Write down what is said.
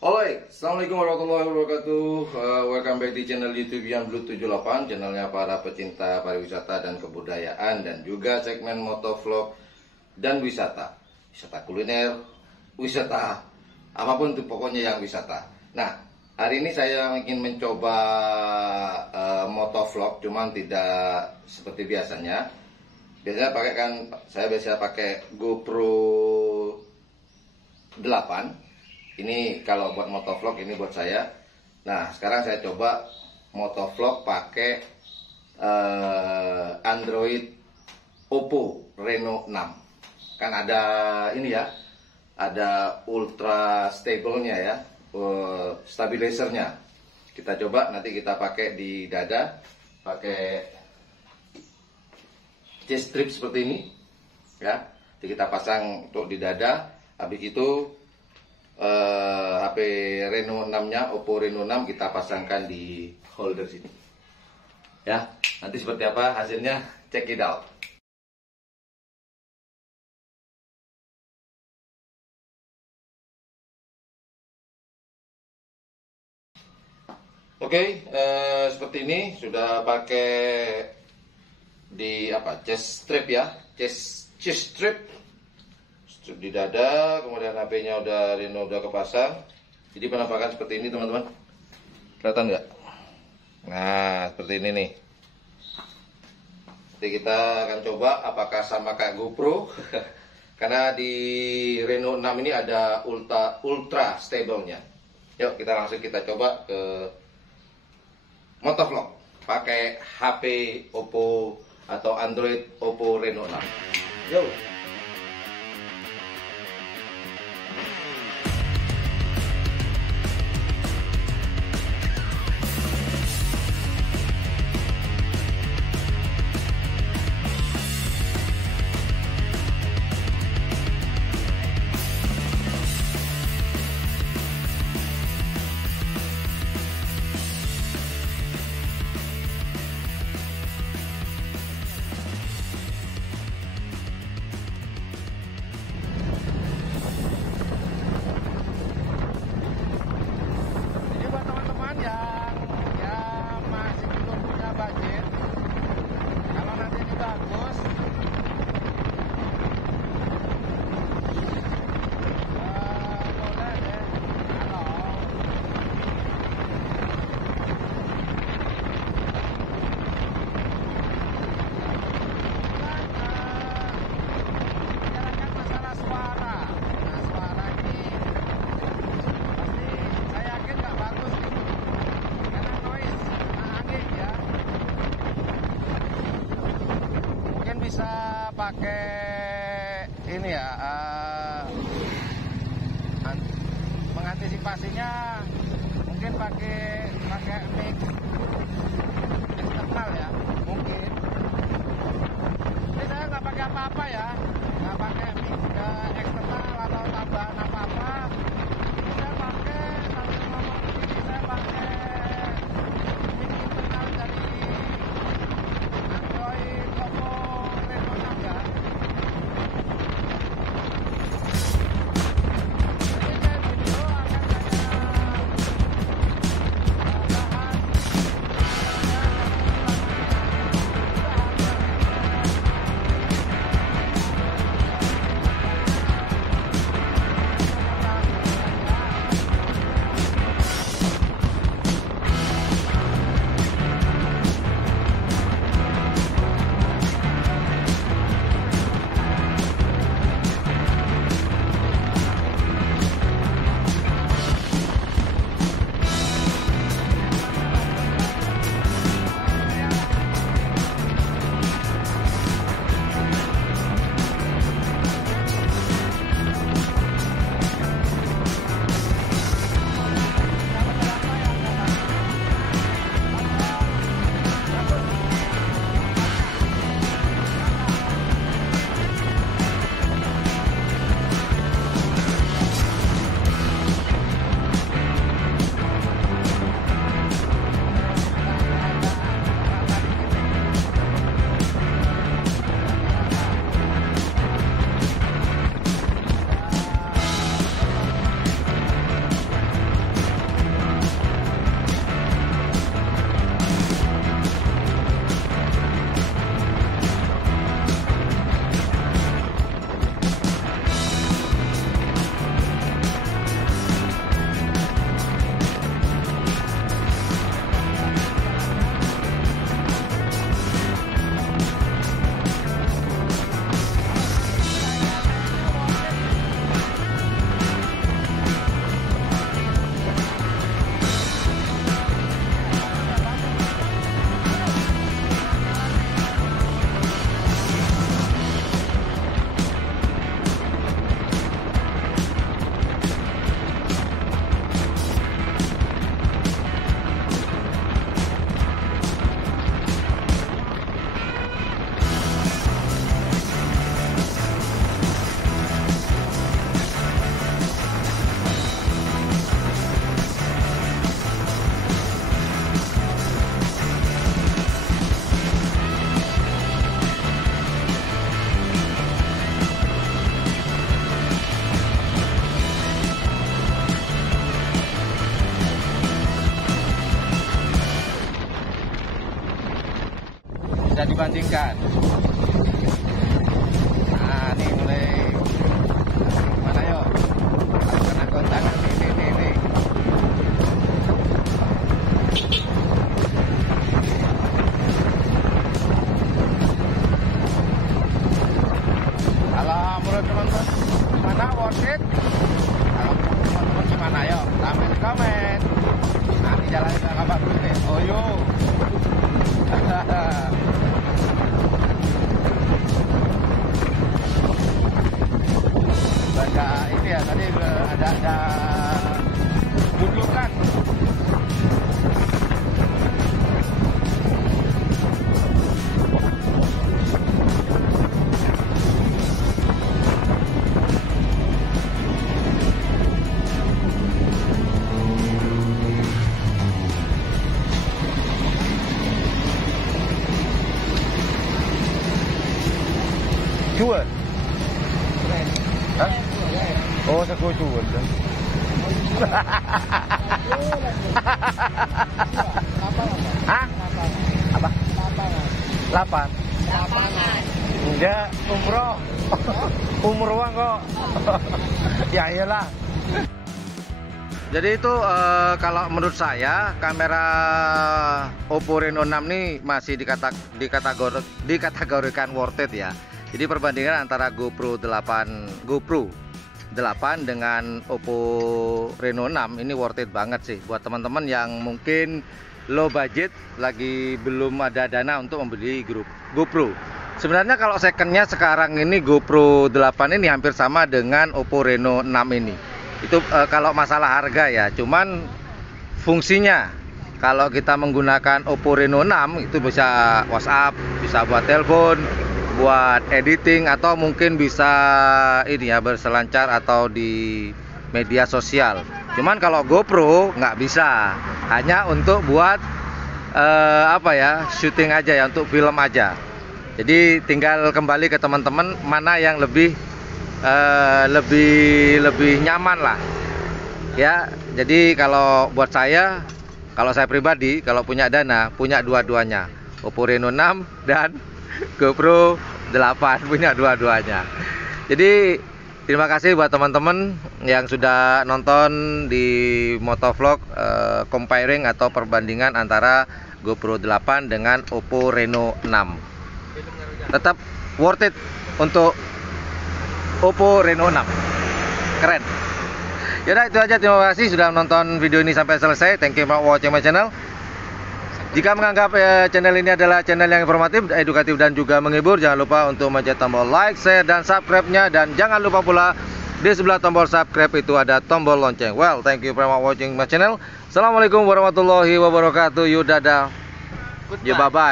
Alright, assalamualaikum warahmatullahi wabarakatuh. Welcome back di channel YouTube yang Blue 78, channelnya para pecinta pariwisata dan kebudayaan, dan juga segmen motovlog dan wisata kuliner, wisata apapun itu, pokoknya yang wisata. Nah, hari ini saya ingin mencoba motovlog, cuman tidak seperti biasanya. Biasanya saya biasa pakai GoPro 8. Ini kalau buat motovlog, ini buat saya. Nah, sekarang saya coba motovlog pakai Android Oppo Reno 6. Kan ada ini ya, ada ultra stable-nya ya, stabilizernya. Kita coba, nanti kita pakai di dada, pakai chest strip seperti ini ya. Jadi kita pasang untuk di dada. Habis itu HP Reno 6-nya, Oppo Reno 6 kita pasangkan di holder sini. Ya, nanti seperti apa hasilnya, check it out. Oke, seperti ini sudah pakai di chest strip ya, chest strip di dada, kemudian HP-nya Reno udah kepasang. Jadi penampakan seperti ini teman-teman, kelihatan nggak? Nah, seperti ini nih. Jadi kita akan coba apakah sama kayak GoPro karena di Reno 6 ini ada ultra stable-nya. Yuk kita coba ke motovlog pakai HP Oppo atau Android Oppo Reno 6. Yuk. Pakai ini ya, mengantisipasinya mungkin pakai mix eksternal ya, mungkin. Ini saya nggak pakai apa-apa ya, nggak pakai mix eksternal atau tambahan apa-apa. Ini saya pakai, kalau ngomong begini, saya pakai mix internal dari Android Oppo Reno 6 ya. bandingkan. Nah, ini mulai mana yuk? Kena gontangan nih. Kalau menurut teman-teman gimana, worth it? Kalau teman-teman gimana, yuk tampil di komen. Nanti jalan ke Kapak Putih. Oh yuk. Banyak ini ya, tadi ada gundukan. Chuột. Hah? Oh, sa chuột. Hah? Apa? Lapan. Lapangan. Enggak, umroh. Umroh kok. Ya iyalah. Jadi itu kalau menurut saya kamera Oppo Reno 6 ini masih dikategorikan worth it ya. Jadi perbandingan antara GoPro 8 dengan Oppo Reno 6 ini worth it banget sih buat teman-teman yang mungkin low budget, lagi belum ada dana untuk membeli GoPro. Sebenarnya kalau secondnya sekarang ini GoPro 8 ini hampir sama dengan Oppo Reno 6 ini. Itu kalau masalah harga ya, cuman fungsinya kalau kita menggunakan Oppo Reno 6 itu bisa WhatsApp, bisa buat telepon, buat editing, atau mungkin bisa ini ya, berselancar atau di media sosial. Cuman kalau GoPro nggak bisa, hanya untuk buat apa ya, syuting aja ya, untuk film aja. Jadi tinggal kembali ke teman-teman mana yang lebih nyaman lah ya. Jadi kalau buat saya, kalau saya pribadi, kalau punya dana, punya dua-duanya, Oppo Reno 6 dan GoPro 8, punya dua-duanya. Jadi terima kasih buat teman-teman yang sudah nonton di motovlog comparing atau perbandingan antara GoPro 8 dengan Oppo Reno 6. Tetap worth it untuk Oppo Reno 6. Keren. Yaudah, itu aja. Terima kasih sudah menonton video ini sampai selesai. Thank you for watching my channel. Jika menganggap channel ini adalah channel yang informatif, edukatif, dan juga menghibur, jangan lupa untuk mencet tombol like, share, dan subscribe-nya. Dan jangan lupa pula di sebelah tombol subscribe itu ada tombol lonceng. Well, thank you for watching my channel. Assalamualaikum warahmatullahi wabarakatuh. Yuk, dadah. Bye-bye.